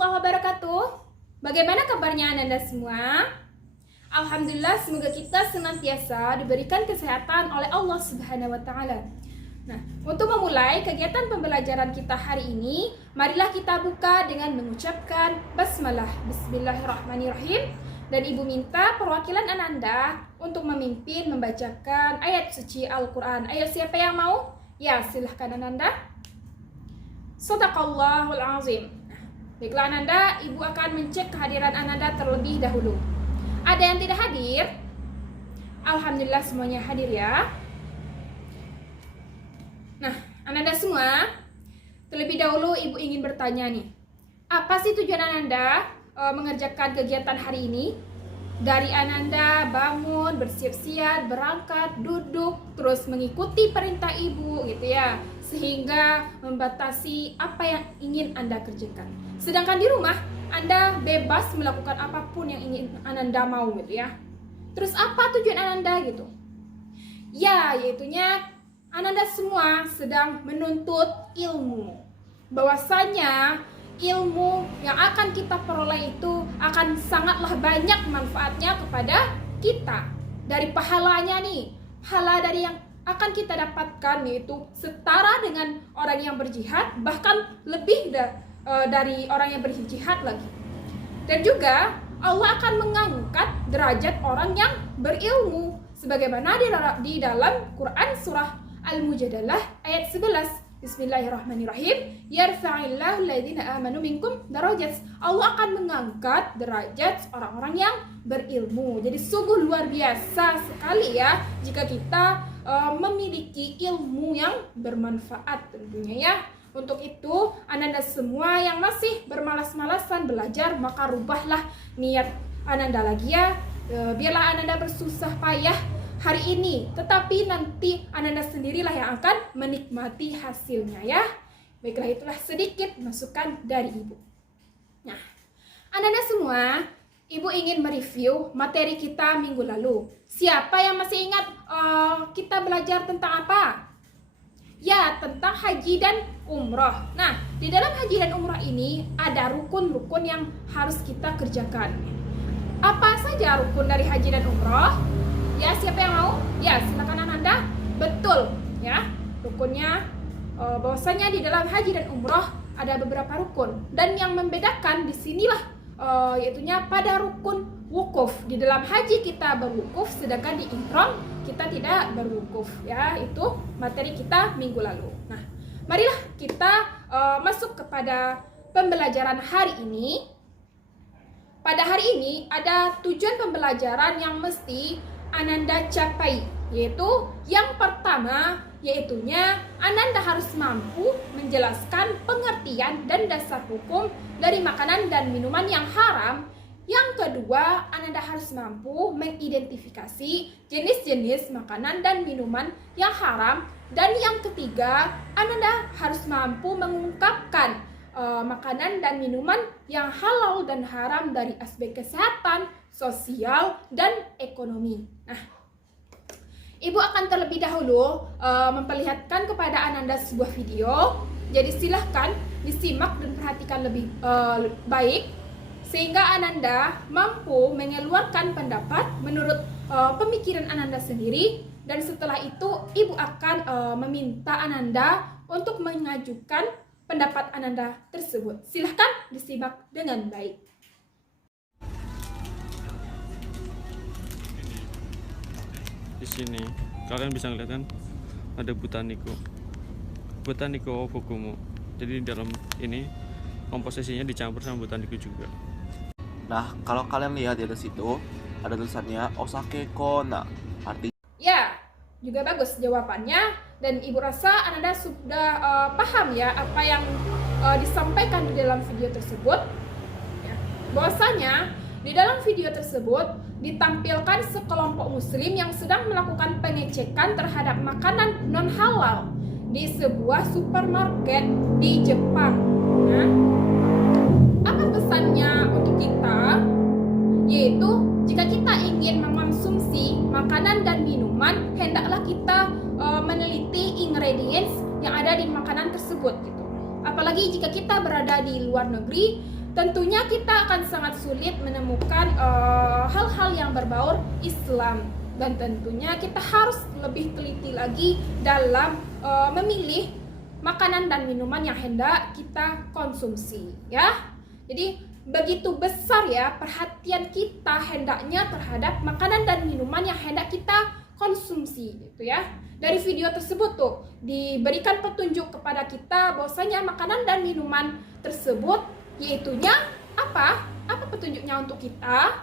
warahmatullahi wabarakatuh. Bagaimana kabarnya Anda semua? Alhamdulillah, semoga kita senantiasa diberikan kesehatan oleh Allah Subhanahu wa taala. Nah, untuk memulai kegiatan pembelajaran kita hari ini, marilah kita buka dengan mengucapkan basmalah. Bismillahirrahmanirrahim. Dan Ibu minta perwakilan Ananda untuk memimpin membacakan ayat suci Al-Quran. Ayo, siapa yang mau? Ya, silahkan Ananda. Shadaqallahul azim. Baiklah Ananda, Ibu akan mencek kehadiran Ananda terlebih dahulu. Ada yang tidak hadir? Alhamdulillah semuanya hadir ya. Nah, Ananda semua, terlebih dahulu Ibu ingin bertanya nih. Apa sih tujuan Ananda mengerjakan kegiatan hari ini? Dari Ananda bangun, bersiap-siap, berangkat, duduk, terus mengikuti perintah Ibu gitu ya, sehingga membatasi apa yang ingin Anda kerjakan. Sedangkan di rumah Anda bebas melakukan apapun yang ingin Ananda mau gitu ya. Terus apa tujuan Ananda gitu? Ya, yaitunya Ananda semua sedang menuntut ilmu. Bahwasanya ilmu yang akan kita peroleh itu akan sangatlah banyak manfaatnya kepada kita. Dari pahalanya nih, pahala dari yang akan kita dapatkan yaitu setara dengan orang yang berjihad, bahkan lebih dari orang yang berjihad lagi. Dan juga Allah akan mengangkat derajat orang yang berilmu sebagaimana di dalam Quran surah Al-Mujadalah ayat 11. Bismillahirrahmanirrahim. Yarfa'illahu alladhina amanu minkum darajat. Allah akan mengangkat derajat orang-orang yang berilmu. Jadi sungguh luar biasa sekali ya jika kita memiliki ilmu yang bermanfaat tentunya ya. Untuk itu, Ananda semua yang masih bermalas-malasan belajar, maka rubahlah niat Ananda lagi ya. Biarlah Ananda bersusah payah hari ini, tetapi nanti Ananda sendirilah yang akan menikmati hasilnya ya. Baiklah, itulah sedikit masukan dari Ibu. Nah, Ananda semua, Ibu ingin mereview materi kita minggu lalu. Siapa yang masih ingat kita belajar tentang apa? Ya, tentang haji dan umroh. Nah, di dalam haji dan umroh ini ada rukun-rukun yang harus kita kerjakan. Apa saja rukun dari haji dan umroh? Ya, siapa yang mau? Ya, silakan Ananda. Betul, ya. Rukunnya bahwasanya di dalam haji dan umroh ada beberapa rukun. Dan yang membedakan di sinilah yaitunya pada rukun wukuf. Di dalam haji kita berwukuf, sedangkan di ihram kita tidak berwukuf ya. Itu materi kita minggu lalu. Nah, marilah kita masuk kepada pembelajaran hari ini. Pada hari ini ada tujuan pembelajaran yang mesti Ananda capai, yaitu yang pertama yaitunya Ananda harus mampu menjelaskan pengertian dan dasar hukum dari makanan dan minuman yang haram. Yang kedua, Ananda harus mampu mengidentifikasi jenis-jenis makanan dan minuman yang haram. Dan yang ketiga, Ananda harus mampu mengungkapkan makanan dan minuman yang halal dan haram dari aspek kesehatan, sosial, dan ekonomi. Nah, Ibu akan terlebih dahulu memperlihatkan kepada Ananda sebuah video. Jadi silahkan disimak dan perhatikan lebih baik sehingga Ananda mampu mengeluarkan pendapat menurut pemikiran Ananda sendiri. Dan setelah itu Ibu akan meminta Ananda untuk mengajukan pendapat Ananda tersebut. Silahkan disimak dengan baik. Di sini kalian bisa ngeliat kan ada Botaniko Fukumu. Jadi di dalam ini komposisinya dicampur sama Botaniko juga. Nah, kalau kalian lihat di atas itu ada tulisannya Osake Kona. Artinya Ya, juga bagus jawabannya. Dan Ibu rasa Ananda sudah paham ya apa yang disampaikan di dalam video tersebut ya. Bahwasanya di dalam video tersebut ditampilkan sekelompok muslim yang sedang melakukan pengecekan terhadap makanan non-halal di sebuah supermarket di Jepang. Nah, apa pesannya untuk kita? Yaitu jika kita ingin mengonsumsi makanan dan minuman, hendaklah kita meneliti ingredients yang ada di makanan tersebut gitu. Apalagi jika kita berada di luar negeri, tentunya kita akan sangat sulit menemukan hal-hal yang berbau Islam, dan tentunya kita harus lebih teliti lagi dalam memilih makanan dan minuman yang hendak kita konsumsi, ya. Jadi begitu besar ya perhatian kita hendaknya terhadap makanan dan minuman yang hendak kita konsumsi, gitu ya. Dari video tersebut tuh diberikan petunjuk kepada kita bahwasanya makanan dan minuman tersebut yaitunya apa? Apa petunjuknya untuk kita?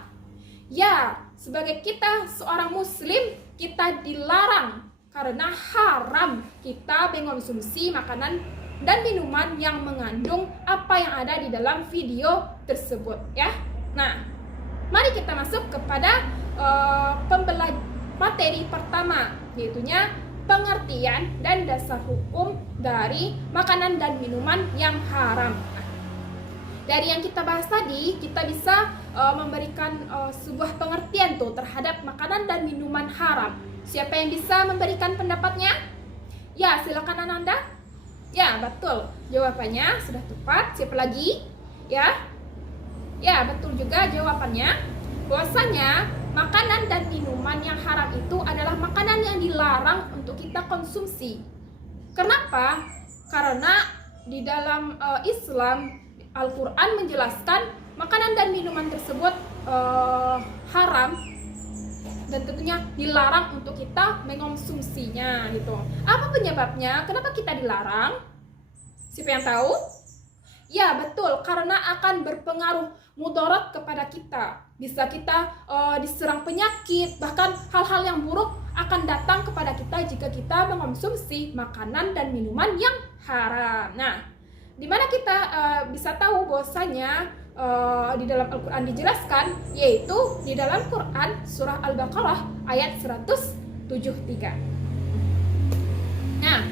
Ya, sebagai kita seorang muslim, kita dilarang karena haram kita mengonsumsi makanan dan minuman yang mengandung apa yang ada di dalam video tersebut, ya. Nah, mari kita masuk kepada materi pertama, yaitunya pengertian dan dasar hukum dari makanan dan minuman yang haram. Dari yang kita bahas tadi, kita bisa memberikan sebuah pengertian tuh terhadap makanan dan minuman haram. Siapa yang bisa memberikan pendapatnya? Ya, silakan Ananda. Ya, betul. Jawabannya sudah tepat. Siapa lagi? Ya. Ya, betul juga jawabannya. Bahwasanya makanan dan minuman yang haram itu adalah makanan yang dilarang untuk kita konsumsi. Kenapa? Karena di dalam Islam, Al-Quran menjelaskan makanan dan minuman tersebut haram dan tentunya dilarang untuk kita mengonsumsinya, gitu. Apa penyebabnya? Kenapa kita dilarang? Siapa yang tahu? Ya, betul, karena akan berpengaruh mudarat kepada kita. Bisa kita diserang penyakit, bahkan hal-hal yang buruk akan datang kepada kita jika kita mengonsumsi makanan dan minuman yang haram. Nah, di mana kita bisa tahu bahwasanya di dalam Al-Quran dijelaskan, yaitu di dalam Quran surah Al-Baqarah ayat 173. Nah,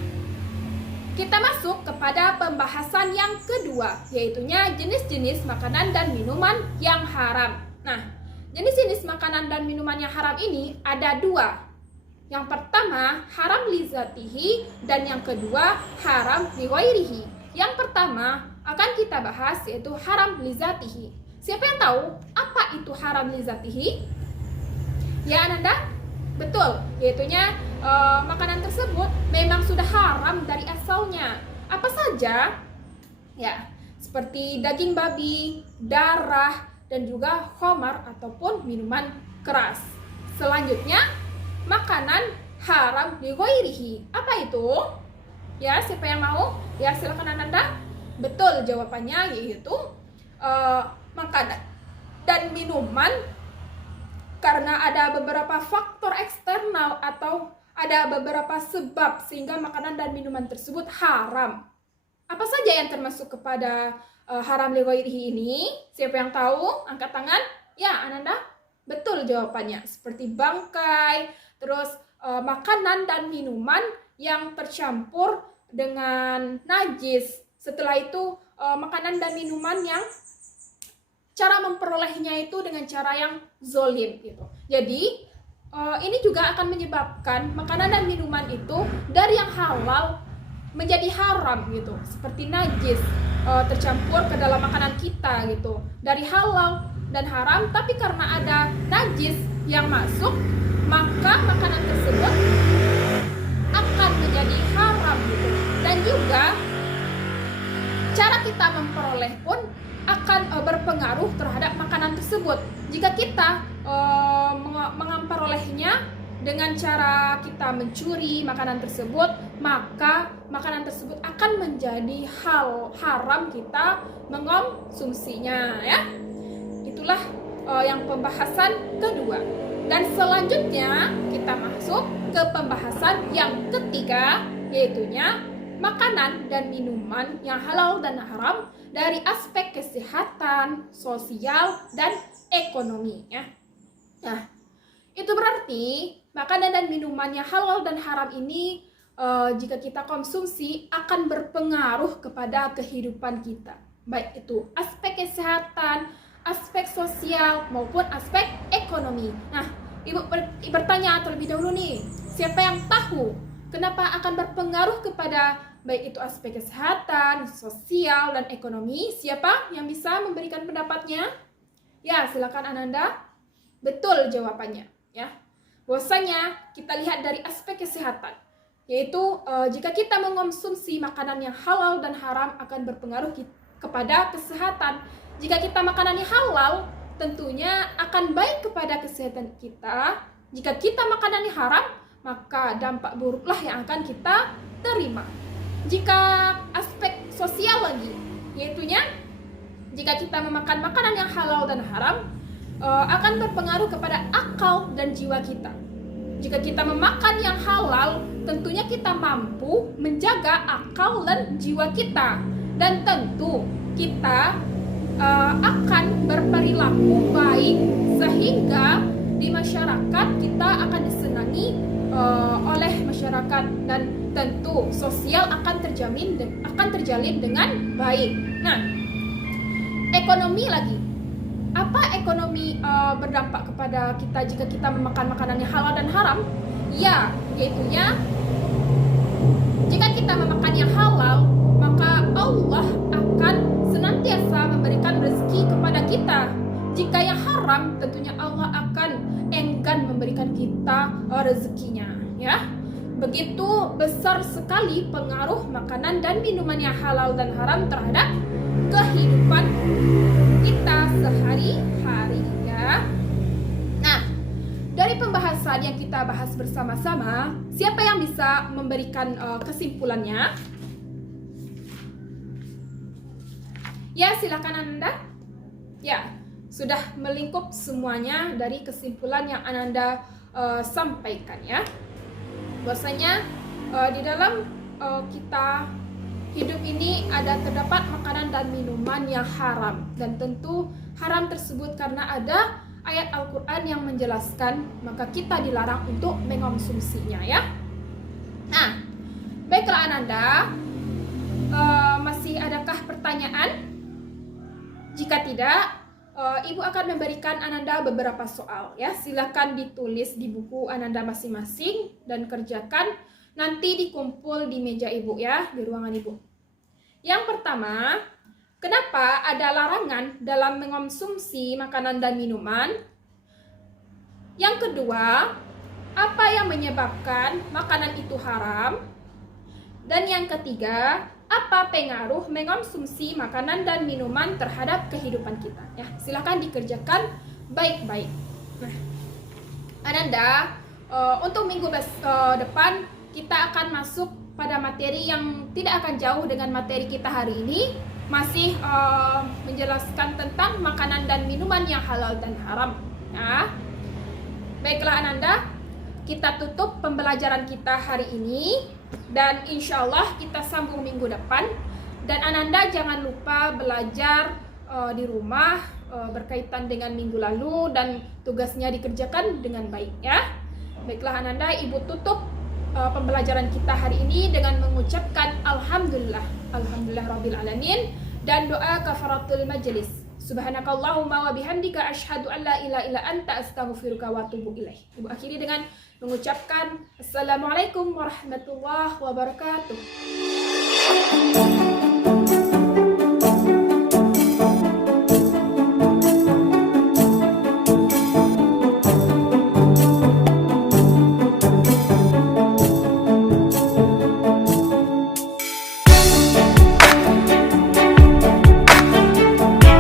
kita masuk kepada pembahasan yang kedua, yaitunya jenis-jenis makanan dan minuman yang haram. Nah, jenis-jenis makanan dan minuman yang haram ini ada dua. Yang pertama, haram li zatihi, dan yang kedua, haram li ghairihi. Yang pertama akan kita bahas yaitu haram li zatihi. Siapa yang tahu apa itu haram li zatihi? Ya, Ananda? Betul, yaitunya makanan tersebut memang sudah haram dari asalnya. Apa saja? Ya, seperti daging babi, darah, dan juga khamar ataupun minuman keras. Selanjutnya, makanan haram li ghairihi. Apa itu? Ya, siapa yang mau? Ya, silakan Ananda. Betul, jawabannya yaitu makanan dan minuman karena ada beberapa faktor eksternal atau ada beberapa sebab sehingga makanan dan minuman tersebut haram. Apa saja yang termasuk kepada haram li ghairihi ini? Siapa yang tahu? Angkat tangan. Ya, Ananda. Betul jawabannya. Seperti bangkai, terus makanan dan minuman yang tercampur dengan najis. Setelah itu makanan dan minuman yang cara memperolehnya itu dengan cara yang zolim, gitu. Jadi ini juga akan menyebabkan makanan dan minuman itu dari yang halal menjadi haram, gitu. Seperti najis tercampur ke dalam makanan kita, gitu. Dari halal dan haram, tapi karena ada najis yang masuk, maka makanan tersebut akan menjadi haram, gitu. Dan juga cara kita memperoleh pun akan berpengaruh terhadap makanan tersebut. Jika kita memperolehnya dengan cara kita mencuri makanan tersebut, maka makanan tersebut akan menjadi haram kita mengonsumsinya, ya. Itulah yang pembahasan kedua. Dan selanjutnya kita masuk ke pembahasan yang ketiga, yaitunya makanan dan minuman yang halal dan haram dari aspek kesehatan, sosial, dan ekonomi, ya. Nah, itu berarti makanan dan minuman yang halal dan haram ini jika kita konsumsi akan berpengaruh kepada kehidupan kita, baik itu aspek kesehatan, aspek sosial, maupun aspek ekonomi. Nah, Ibu bertanya terlebih dahulu nih, siapa yang tahu kenapa akan berpengaruh kepada baik itu aspek kesehatan, sosial, dan ekonomi. Siapa yang bisa memberikan pendapatnya? Ya, silakan Ananda. Betul jawabannya, ya. Bahwasanya kita lihat dari aspek kesehatan, yaitu jika kita mengonsumsi makanan yang halal dan haram akan berpengaruh kepada kesehatan. Jika kita makanannya halal, tentunya akan baik kepada kesehatan kita. Jika kita makanannya haram, maka dampak buruklah yang akan kita terima. Jika aspek sosial lagi, yaitunya jika kita memakan makanan yang halal dan haram, akan berpengaruh kepada akal dan jiwa kita. Jika kita memakan yang halal, tentunya kita mampu menjaga akal dan jiwa kita. Dan tentu kita akan berperilaku baik, sehingga di masyarakat kita akan disenangi oleh masyarakat, dan tentu sosial akan terjalin dengan baik. Nah, ekonomi lagi. Apa ekonomi berdampak kepada kita jika kita memakan makanan yang halal dan haram? Ya, yaitunya jika kita memakan yang halal, maka Allah akan senantiasa memberikan rezeki kepada kita. Jika yang haram, tentunya Allah akan enggan memberikan kita rezekinya, ya. Begitu besar sekali pengaruh makanan dan minuman yang halal dan haram terhadap kehidupan kita sehari-hari, ya. Nah, dari pembahasan yang kita bahas bersama-sama, siapa yang bisa memberikan kesimpulannya? Ya, silakan Ananda. Ya, sudah melingkup semuanya dari kesimpulan yang Ananda sampaikan, ya. Bahwasanya di dalam kita hidup ini terdapat makanan dan minuman yang haram, dan tentu haram tersebut karena ada ayat Al-Quran yang menjelaskan, maka kita dilarang untuk mengonsumsinya, ya. Nah, baiklah Ananda, masih adakah pertanyaan? Jika tidak, Ibu akan memberikan Ananda beberapa soal, ya. Silakan ditulis di buku Ananda masing-masing dan kerjakan. Nanti dikumpul di meja Ibu, ya, di ruangan Ibu. Yang pertama, kenapa ada larangan dalam mengonsumsi makanan dan minuman? Yang kedua, apa yang menyebabkan makanan itu haram? Dan yang ketiga, apa pengaruh mengonsumsi makanan dan minuman terhadap kehidupan kita? Ya, silakan dikerjakan baik-baik. Nah, Ananda, untuk minggu depan kita akan masuk pada materi yang tidak akan jauh dengan materi kita hari ini, masih menjelaskan tentang makanan dan minuman yang halal dan haram. Ya. Baiklah Ananda, kita tutup pembelajaran kita hari ini, dan insya Allah kita sambung minggu depan. Dan Ananda jangan lupa belajar di rumah berkaitan dengan minggu lalu, dan tugasnya dikerjakan dengan baik, ya. Baiklah Ananda, Ibu tutup pembelajaran kita hari ini dengan mengucapkan Alhamdulillah Rabbil Alamin, dan doa kafaratul majelis. Subhanakallahumma wa bihamdika asyhadu an la ilaha illa anta astaghfiruka wa atubu ilaih. Ibu akhiri dengan mengucapkan Assalamualaikum warahmatullahi wabarakatuh.